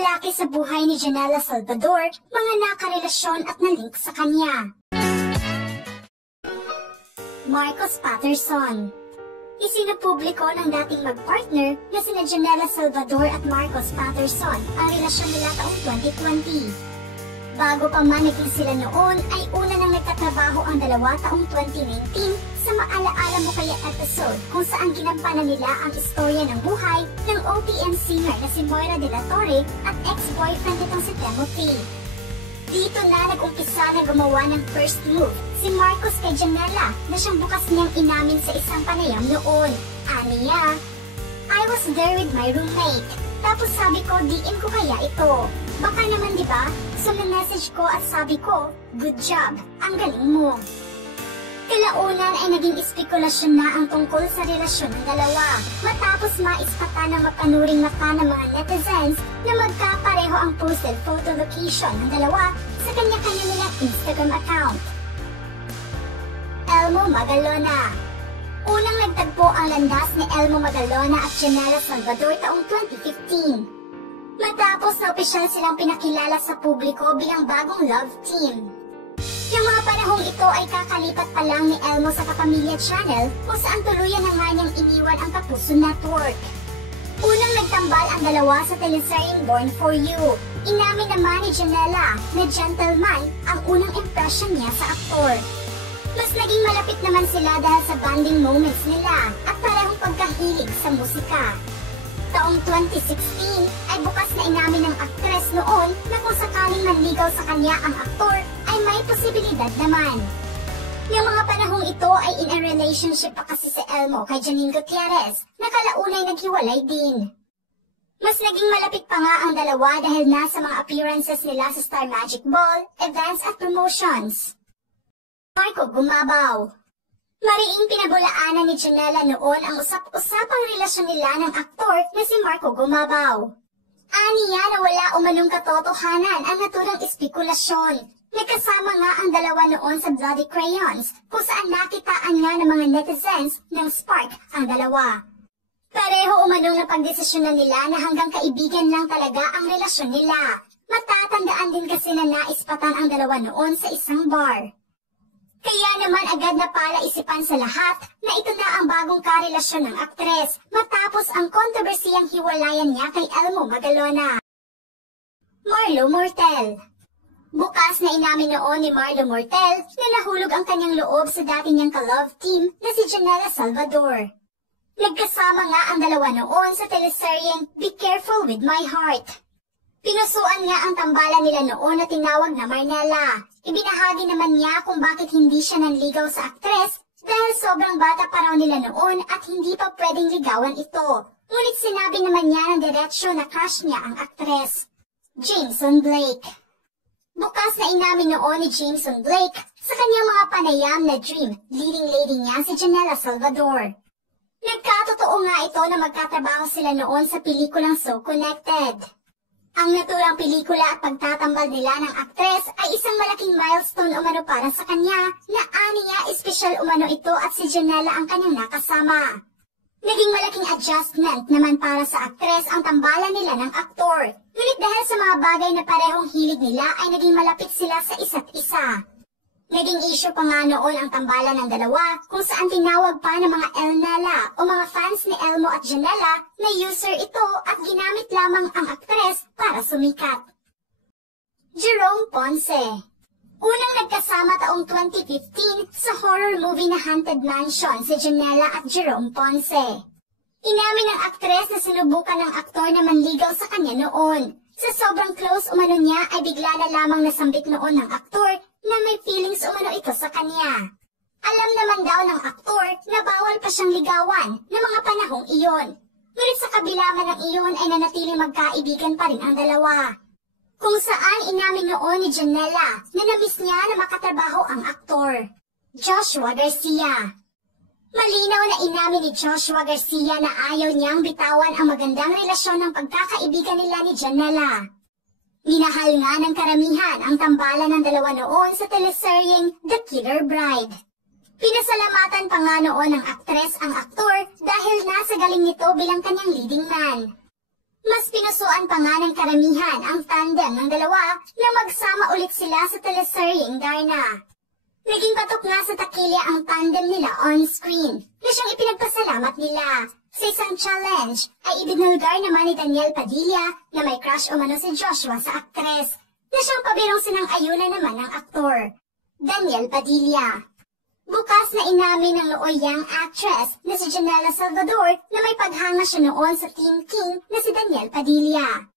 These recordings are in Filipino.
lalaki sa buhay ni Janela Salvador, mga nakarelasyon at nalink sa kanya. Marcos Patterson. Isinupubliko ng dating mag-partner na sina Janela Salvador at Marcos Patterson ang relasyon nila taong 2020. Bago pa man naging sila noon ay una nang nagtatrabaho ang dalawa taong 2019 sa Maalaala Mo Kaya episode kung saan ginampanan nila ang istorya ng buhay ng OPM singer na si Moira de la Torre at ex-boyfriend nitong si Timothy. Dito na nag-umpisa na gumawa ng first move si Marcos kay Janela na siyang bukas niyang inamin sa isang panayam noon. Aniya, "I was there with my roommate. Tapos sabi ko, DM ko kaya ito. Baka naman diba? So na-message ko at sabi ko, good job, ang galing mo." Kalaunan ay naging espekulasyon na ang tungkol sa relasyon ng dalawa matapos maispata ng mapanuring mata ng mga netizens na magkapareho ang posted photo location ng dalawa sa kanya-kanya nilang Instagram account. Elmo Magalona. Unang nagtagpo ang landas ni Elmo Magalona at Janela Salvador taong 2015. Matapos na opisyal silang pinakilala sa publiko bilang bagong love team. Yung mga panahong ito ay kakalipat pa lang ni Elmo sa Kapamilya Channel kung saan tuluyan na nga niyang iniwan ang Kapuso Network. Unang nagtambal ang dalawa sa teleseryeng Born For You. Inamin naman ni Janela na gentleman ang unang impression niya sa aktor. Mas naging malapit naman sila dahil sa bonding moments nila at parehong pagkahilig sa musika. Taong 2016 ay bukas na inamin ng aktres noon na kung sakaling manligaw sa kanya ang aktor ay may posibilidad naman. Yung mga panahong ito ay in a relationship pa kasi si Elmo kay Janine Gutierrez na kalaunay naghiwalay din. Mas naging malapit pa nga ang dalawa dahil nasa mga appearances nila sa Star Magic Ball, events at promotions. Marco Gumabaw. Mariing pinabulaanan ni Janela noon ang usap-usapang relasyon nila ng aktor na si Marco Gumabaw. Aniya na wala umanong katotohanan ang naturang espekulasyon. Nagkasama nga ang dalawa noon sa Bloody Crayons kung saan nakitaan nga ng mga netizens ng spark ang dalawa. Pareho umanong napagdesisyonan nila na hanggang kaibigan lang talaga ang relasyon nila. Matatandaan din kasi na naispatan ang dalawa noon sa isang bar. Kaya naman agad na palaisipan sa lahat na ito na ang bagong karelasyon ng aktres matapos ang kontrobersiyang hiwalayan niya kay Elmo Magalona. Marlo Mortel. Bukas na inamin noon ni Marlo Mortel na nahulog ang kanyang loob sa dati niyang ka-love team na si Janela Salvador. Nagkasama nga ang dalawa noon sa teleseryeng Be Careful With My Heart. Pinusuan nga ang tambalan nila noon na tinawag na Marnella. Ibinahagi naman niya kung bakit hindi siya nanligaw sa aktres dahil sobrang bata pa raw nila noon at hindi pa pwedeng ligawan ito. Ngunit sinabi naman niya ng diretsyo na crush niya ang aktres. Jameson Blake. Bukas na inamin noon ni Jameson Blake sa kanyang mga panayam na dream leading lady niya si Janela Salvador. Nagkatotoo nga ito na magkatrabaho sila noon sa pelikulang So Connected. Ang naturang pelikula at pagtatambal nila ng aktres ay isang malaking milestone umano para sa kanya na aniya espesyal umano ito at si Janela ang kanyang nakasama. Naging malaking adjustment naman para sa aktres ang tambalan nila ng aktor. Ngunit dahil sa mga bagay na parehong hilig nila ay naging malapit sila sa isa't isa. Naging issue pa nga noon ang tambalan ng dalawa kung saan tinawag pa ng mga Elnella o mga fans ni Elmo at Janela na user ito at ginamit lamang ang aktres para sumikat. Jerome Ponce. Unang nagkasama taong 2015 sa horror movie na Haunted Mansion si Janela at Jerome Ponce. Inamin ng aktres na sinubukan ng aktor na manligaw sa kanya noon. Sa sobrang close umano niya ay bigla na lamang nasambit noon ng aktor na may feelings umano ito sa kanya. Alam naman daw ng aktor na bawal pa siyang ligawan ng mga panahong iyon. Ngunit sa kabila man ng iyon ay nanatiling magkaibigan pa rin ang dalawa. Kung saan inamin noon ni Janela na namiss niya na makatrabaho ang aktor. Joshua Garcia. Malinaw na inamin ni Joshua Garcia na ayaw niyang bitawan ang magandang relasyon ng pagkakaibigan nila ni Janela. Minahal nga ng karamihan ang tambalan ng dalawa noon sa teleseryeng The Killer Bride. Pinasalamatan pa nga noon ng aktres ang aktor dahil nasa galing nito bilang kanyang leading man. Mas pinusuan pa nga ng karamihan ang tandem ng dalawa na magsama ulit sila sa teleseryeng Darna. Naging patok nga sa takilya ang tandem nila on-screen na siyang ipinagpasalamat nila. Sa isang challenge ay ibinulgar naman ni Daniel Padilla na may crush umano si Joshua sa aktres na siyang pabirong sinang-ayunan naman ng aktor, Daniel Padilla. Bukas na inamin ng looyang actress na si Janela Salvador na may paghanga siya noon sa Team King na si Daniel Padilla.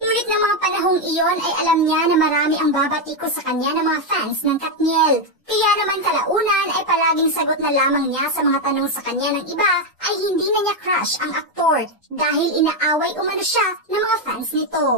Ngunit ng mga panahong iyon ay alam niya na marami ang babatiko sa kanya ng mga fans ng Katniel. Kaya naman kalaunan ay palaging sagot na lamang niya sa mga tanong sa kanya ng iba ay hindi na niya crush ang aktor dahil inaaway umano siya ng mga fans nito.